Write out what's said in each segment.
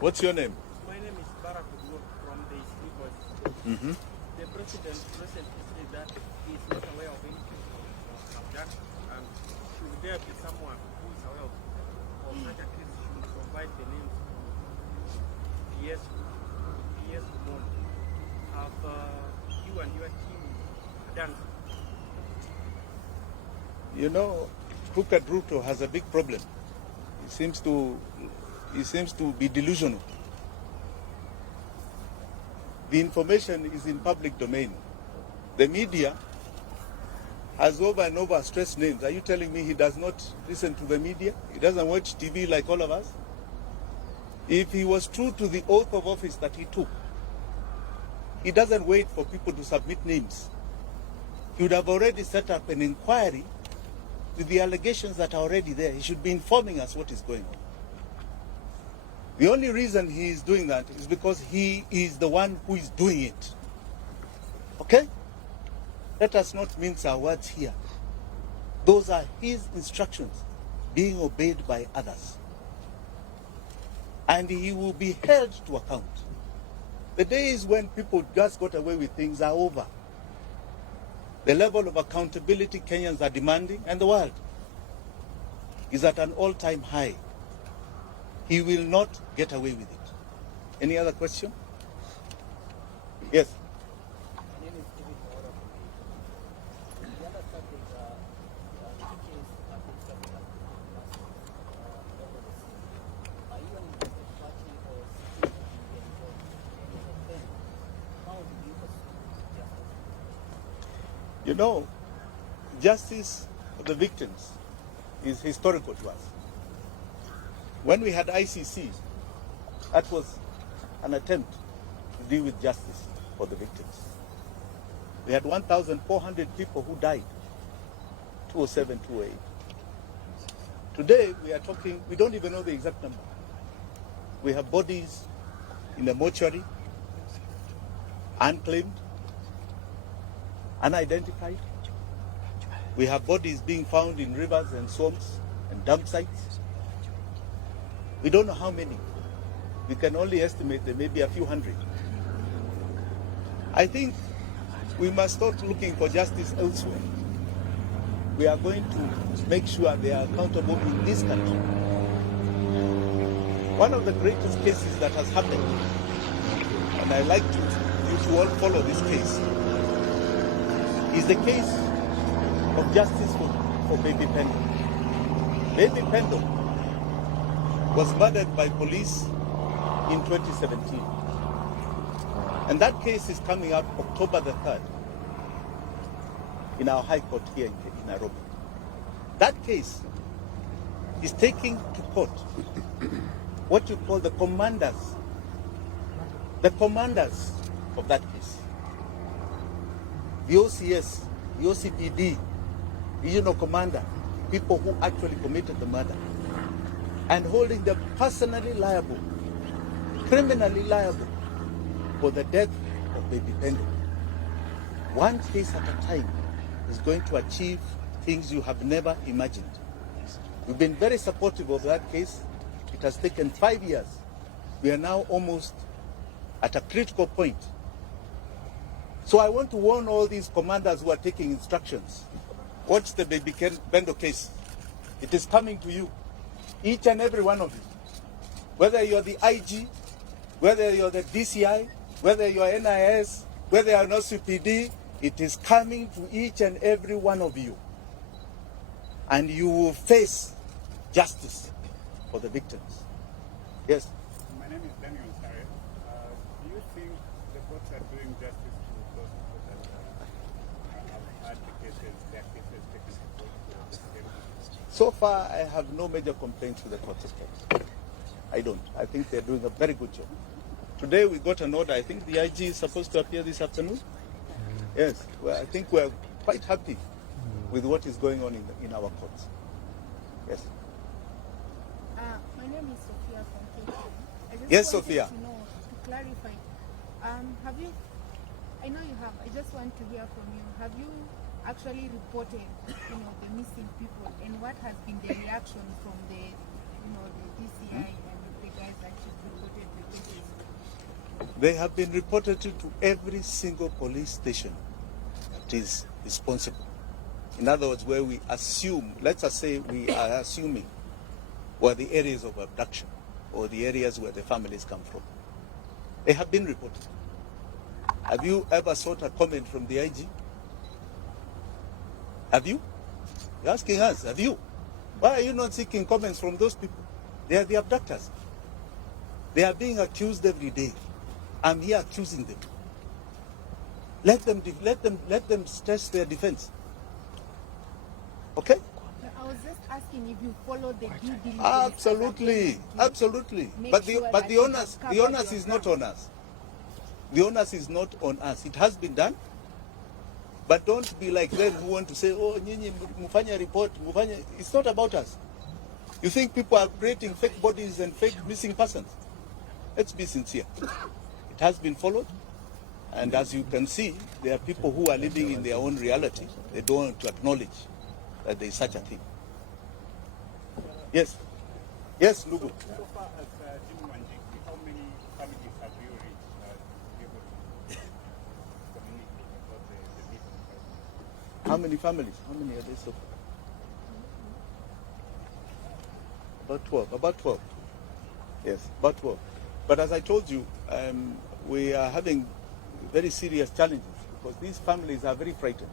What's your name? My name is Barack from the Sleepers. The president recently said that he is not aware of anything of that, and should there be someone who is aware of such a case, should provide the names of PS Mon. Have you and your team done? You know, Crooked Ruto has a big problem. He seems to be delusional. The information is in public domain. The media has over and over stressed names. Are you telling me he does not listen to the media? He doesn't watch TV like all of us? If he was true to the oath of office that he took, he doesn't wait for people to submit names. He would have already set up an inquiry with the allegations that are already there. He should be informing us what is going on. The only reason he is doing that is because he is the one who is doing it. Okay? Let us not mince our words here. Those are his instructions being obeyed by others. And he will be held to account. The days when people just got away with things are over. The level of accountability Kenyans are demanding, and the world, is at an all-time high. He will not get away with it. Any other question? Yes. My name is David Maura from the other subject, the case Abductions Nairobi. Are you an interested party or seeking to be involved in any of them? How do you pursue justice? You know, justice for the victims is historical to us. When we had ICC, that was an attempt to deal with justice for the victims. We had 1,400 people who died, 2007, 2008. Today, we are talking, we don't even know the exact number. We have bodies in the mortuary, unclaimed, unidentified. We have bodies being found in rivers and swamps and dump sites. We don't know how many. We can only estimate there may be a few hundred. I think we must start looking for justice elsewhere. We are going to make sure they are accountable in this country. One of the greatest cases that has happened, and I like you to all follow this case, is the case of justice for Baby Pendo. Baby Pendo was murdered by police in 2017. And that case is coming up October the 3rd in our High Court here in Nairobi. That case is taking to court what you call the commanders of that case. The OCS, the OCPD, regional commander, people who actually committed the murder, and holding them personally liable, criminally liable, for the death of Baby Pendo. One case at a time is going to achieve things you have never imagined. We've been very supportive of that case. It has taken 5 years. We are now almost at a critical point. So I want to warn all these commanders who are taking instructions. Watch the Baby Pendo case. It is coming to you. Each and every one of you, whether you're the IG, whether you're the DCI, whether you're NIS, whether you're an OCPD, it is coming to each and every one of you. And you will face justice for the victims. Yes? My name is Daniel Sare. Do you think the courts are doing justice to those people that have advocated their cases taken to court for the same reason? So far, I have no major complaints with the court system. I don't. I think they're doing a very good job. Today we got an order. I think the IG is supposed to appear this afternoon. Yes. Well, I think we're quite happy with what is going on in our courts. Yes. My name is Sophia from KK. Yes, Sophia. To clarify, have you? I know you have. I just want to hear from you. Have you actually reported, the missing people, and what has been the reaction from the DCI and the guys that you reported They have been reported to every single police station that is responsible. In other words, where we assume, let's just say we are assuming, were the areas of abduction or the areas where the families come from. They have been reported. Have you ever sought a comment from the IG? Have you? You're asking us, have you? Why are you not seeking comments from those people? They are the abductors. They are being accused every day. I'm here accusing them. Let them stress their defense. Okay? I was just asking if you follow the due diligence. Absolutely, absolutely. But the onus is not on us. The onus is not on us. It has been done. But don't be like them who want to say, oh, nyinyi mufanya report, mufanya. It's not about us. You think people are creating fake bodies and fake missing persons? Let's be sincere. It has been followed. And as you can see, there are people who are living in their own reality. They don't want to acknowledge that there is such a thing. Yes. Yes, Lugu. So far as Jimi Wanjigi, how many families have you reached to be able to communicate about the missing person? How many families? How many are there so far? About 12. About 12. Yes, about 12. But as I told you, we are having very serious challenges because these families are very frightened.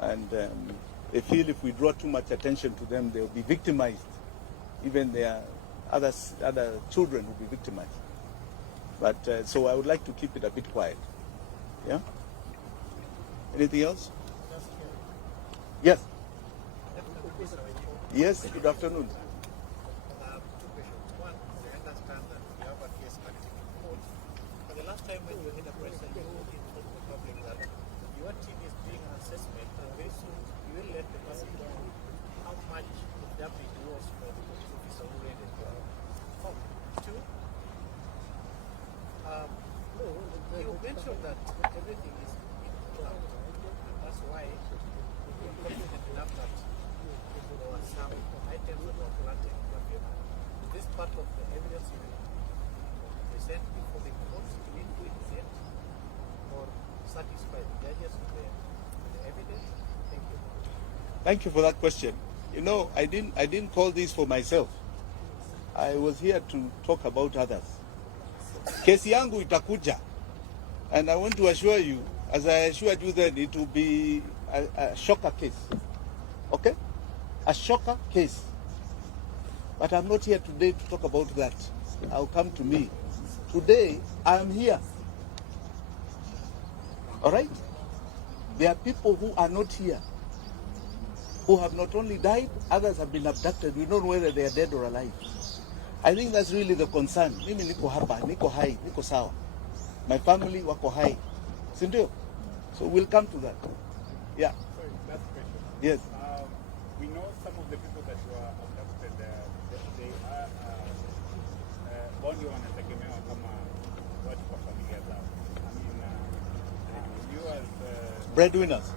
And they feel if we draw too much attention to them, they'll be victimized. Even their other children will be victimized. But so I would like to keep it a bit quiet. Yeah? Anything else? Yes. Yes, good afternoon. Two questions. One, I understand that you have a case pending in court. But the last time when you were in the press and you told the public that your team is doing an assessment and very soon you will let the person know how much the damage was for the police officer who raided your home. Two, you mentioned that everything is in cloud, and that's why you're confident enough that there were some items that were planted in your favor. Is this part of the evidence you will present before the court to indicate or satisfy the judges with the evidence? Thank you. Thank you for that question. You know, I didn't call this for myself. I was here to talk about others. Kesi yangu itakuja. And I want to assure you, as I assured you then, it will be a shocker case. Okay? A shocker case. But I'm not here today to talk about that. I'll come to me. Today, I'm here. All right? There are people who are not here, who have not only died, others have been abducted. We don't know whether they are dead or alive. I think that's really the concern. Mimi niko hapa, niko hai, niko sawa. My family wako hai. Sindio? So we'll come to that. Yeah. Sorry, last question. Yes. We know some of the people that were abducted, they are only wanategemewa kama watu kwa familia zao. I mean, you as Breadwinners.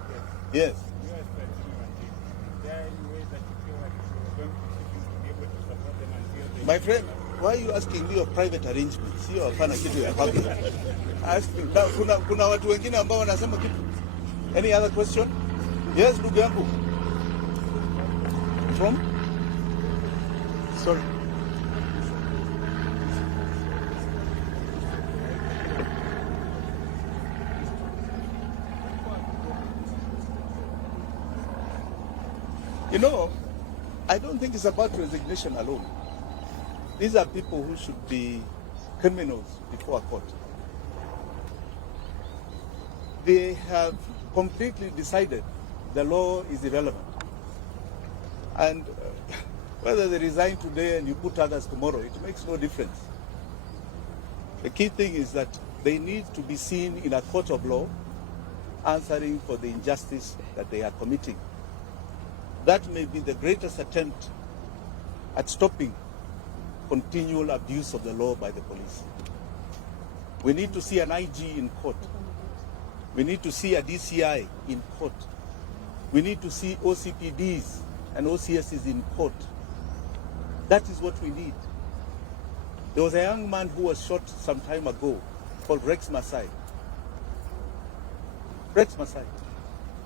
yes, Yes. you as Jimi Wanjigi, is there any way that you feel like you're going to seek to be able to support them until they... My friend, why are you asking me of private arrangements? Hiyo hapana kitu ya public. Asking, kuna watu wengine ambao wanasema kitu. Any other question? Yes, ndugu yangu. From? Sorry. You know, I don't think it's about resignation alone. These are people who should be criminals before a court. They have completely decided the law is irrelevant. And whether they resign today and you put others tomorrow, it makes no difference. The key thing is that they need to be seen in a court of law answering for the injustice that they are committing. That may be the greatest attempt at stopping continual abuse of the law by the police. We need to see an IG in court. We need to see a DCI in court. We need to see OCPDs and OCSs in court. That is what we need. There was a young man who was shot some time ago called Rex Masai. Rex Masai.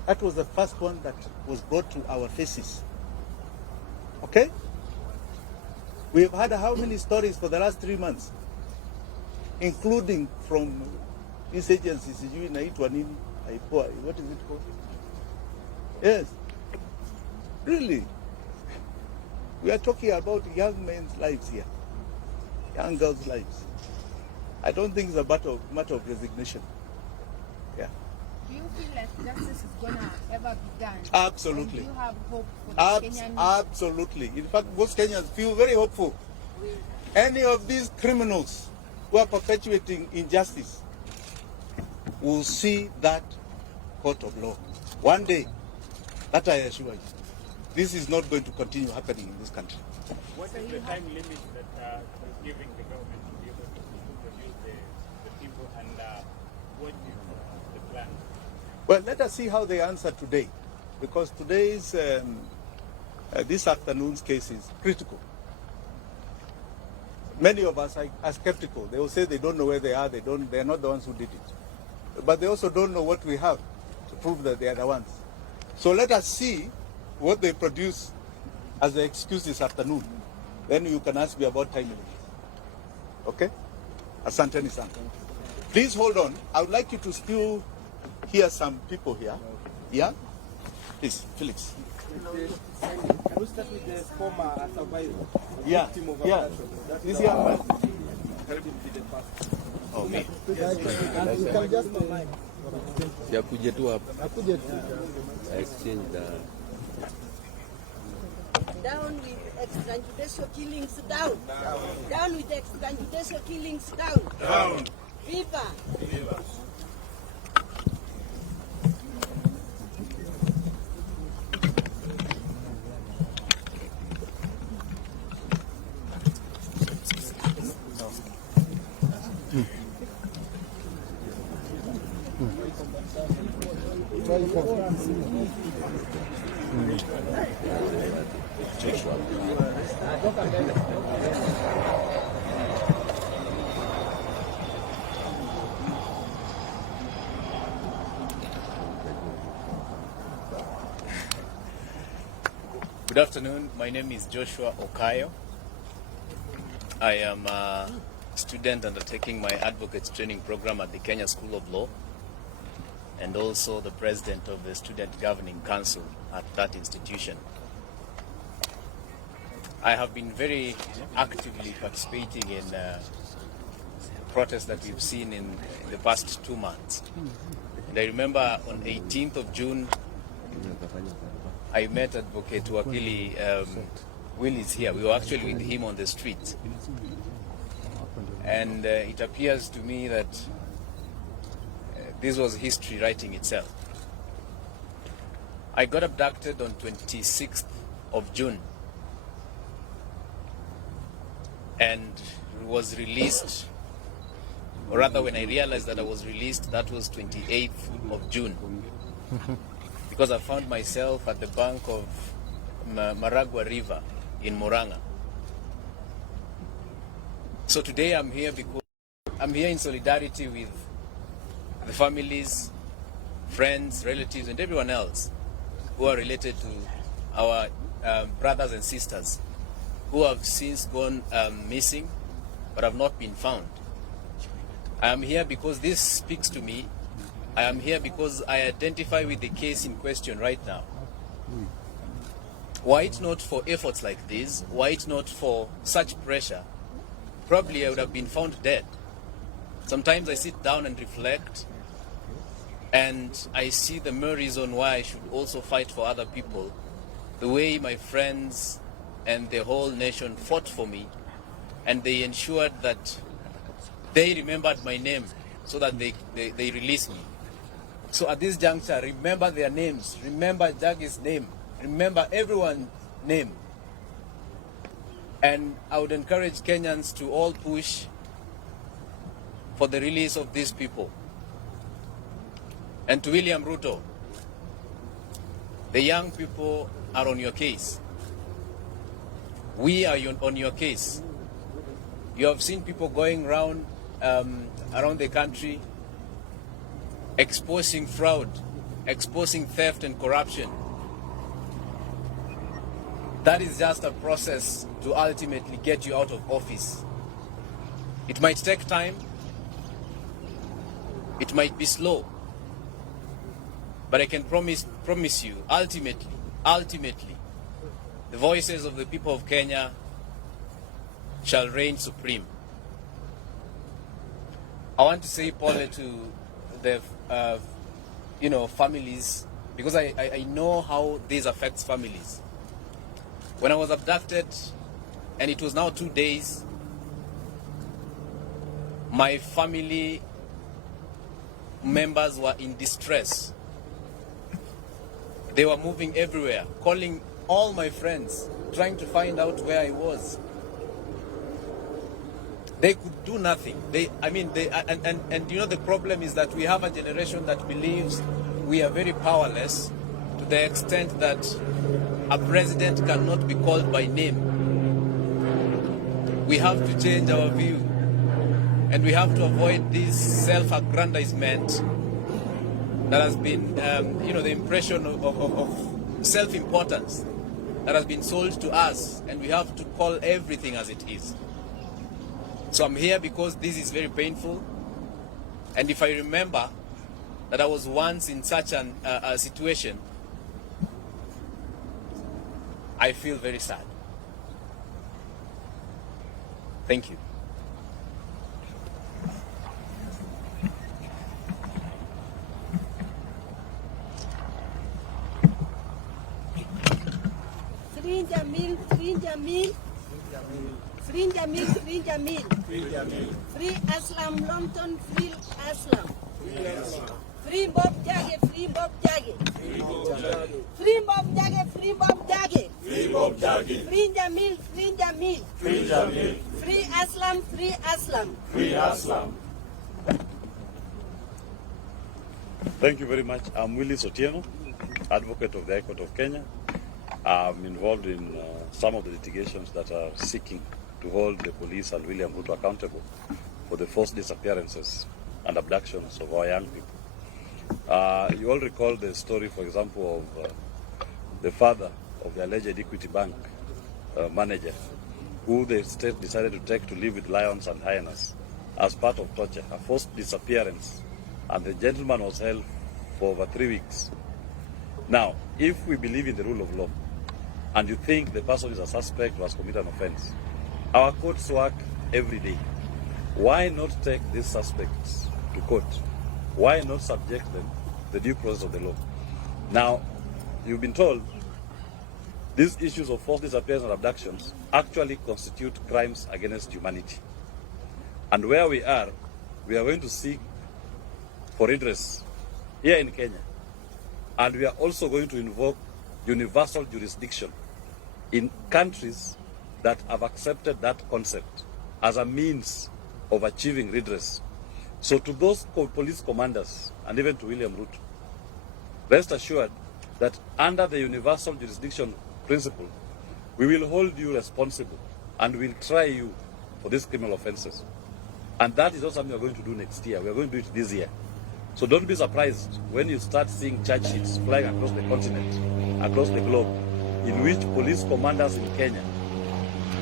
That was the first one that was brought to our faces. Okay? We've had how many stories for the last 3 months? Including from these agencies, what is it called? Yes. Really. We are talking about young men's lives here. Young girls' lives. I don't think it's a matter of resignation. Yeah. Do you feel like justice is gonna ever be done? Absolutely. And do you have hope for the Kenyan? Absolutely. In fact, most Kenyans feel very hopeful. Any of these criminals who are perpetuating injustice will see that court of law. One day, that I assure you, this is not going to continue happening in this country. What is the time limit that is giving the government to be able to produce the people, and what is the plan? Well, let us see how they answer today, because today's, this afternoon's case is critical. Many of us are skeptical. They will say they don't know where they are. They're not the ones who did it. But they also don't know what we have to prove that they are the ones. So let us see what they produce as the excuse this afternoon. Then you can ask me about time limits. Okay? Asanteni sana. Please hold on. I would like you to still hear some people here. Yeah? Please, Felix. Can we start with the former survivor? Yeah. Victim of Yeah. abduction? That This young man. helped him be the first. Okay. Ya kuja tu hapa. Exchange the Down with extrajudicial killings, down. Down with extrajudicial killings, down. Viva. Good afternoon. My name is Joshua Okayo. I am a student undertaking my advocates training program at the Kenya School of Law, and also the president of the Student Governing Council at that institution. I have been very actively participating in protests that we've seen in the past 2 months. And I remember on 18th of June, I met Advocate Wakili Willis here. We were actually with him on the street. And it appears to me that this was history writing itself. I got abducted on 26th of June and was released, or rather when I realized that I was released, that was 28th of June. Because I found myself at the bank of Maragua River in Murang'a. So today I'm here because I'm here in solidarity with the families, friends, relatives, and everyone else who are related to our brothers and sisters who have since gone missing but have not been found. I am here because this speaks to me. I am here because I identify with the case in question right now. Were it not for efforts like this, were it not for such pressure, probably I would have been found dead. Sometimes I sit down and reflect, and I see the mere reason why I should also fight for other people, the way my friends and the whole nation fought for me, and they ensured that they remembered my name so that they released me. So at this juncture, remember their names, remember Jagi's name, remember everyone's name. And I would encourage Kenyans to all push for the release of these people. And to William Ruto, the young people are on your case. We are on your case. You have seen people going around around the country, exposing fraud, exposing theft and corruption. That is just a process to ultimately get you out of office. It might take time, it might be slow, but I can promise you, ultimately, the voices of the people of Kenya shall reign supreme. I want to say, Paul, to the families, because I know how this affects families. When I was abducted, and it was now 2 days, my family members were in distress. They were moving everywhere, calling all my friends, trying to find out where I was. They could do nothing. And you know, the problem is that we have a generation that believes we are very powerless, to the extent that a president cannot be called by name. We have to change our view, and we have to avoid this self-aggrandizement that has been, the impression of self-importance that has been sold to us, and we have to call everything as it is. So I'm here because this is very painful, and if I remember that I was once in such a situation, I feel very sad. Thank you. Free Jamil, free Jamil. Free Jamil, free Jamil. Free Aslam Longton, free Aslam. Free Bob Jage, free Bob Jage. Free Bob Jage, free Bob Jage. Free Jamil, free Jamil. Free Aslam, free Aslam. Thank you very much. I'm Willie Sotieno, advocate of the High Court of Kenya. I'm involved in some of the litigations that are seeking to hold the police and William Ruto accountable for the forced disappearances and abductions of our young people. You all recall the story, for example, of the father of the alleged Equity Bank manager, who the state decided to take to live with lions and hyenas as part of torture, a forced disappearance, and the gentleman was held for over 3 weeks. Now, if we believe in the rule of law, and you think the person is a suspect who has committed an offense, our courts work every day. Why not take these suspects to court? Why not subject them to the due process of the law? Now, you've been told these issues of forced disappearance and abductions actually constitute crimes against humanity. And where we are going to seek for redress here in Kenya. And we are also going to invoke universal jurisdiction in countries that have accepted that concept as a means of achieving redress. So to those police commanders, and even to William Ruto, rest assured that under the universal jurisdiction principle, we will hold you responsible and will try you for these criminal offenses. And that is not something we're going to do next year. We're going to do it this year. So don't be surprised when you start seeing charge sheets flying across the continent, across the globe, in which police commanders in Kenya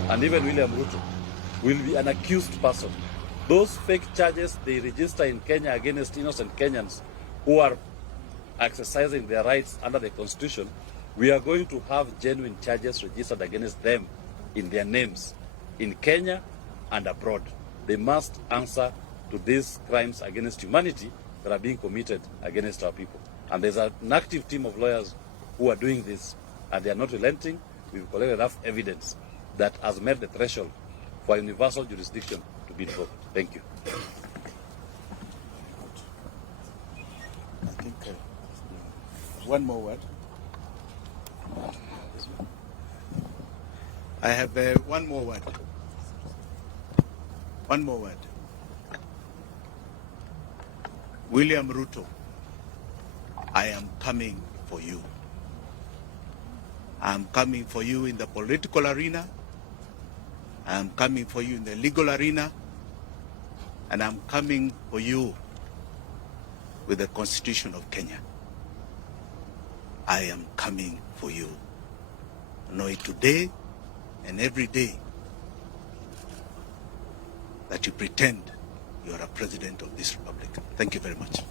and even William Ruto will be an accused person. Those fake charges they register in Kenya against innocent Kenyans who are exercising their rights under the Constitution, we are going to have genuine charges registered against them in their names in Kenya and abroad. They must answer to these crimes against humanity that are being committed against our people. And there's an active team of lawyers who are doing this, and they are not relenting. We've collected enough evidence that has met the threshold for universal jurisdiction to be invoked. Thank you. I think one more word. I have one more word. One more word. William Ruto, I am coming for you. I am coming for you in the political arena. I am coming for you in the legal arena. And I'm coming for you with the Constitution of Kenya. I am coming for you. Know it today and every day that you pretend you are a president of this republic. Thank you very much.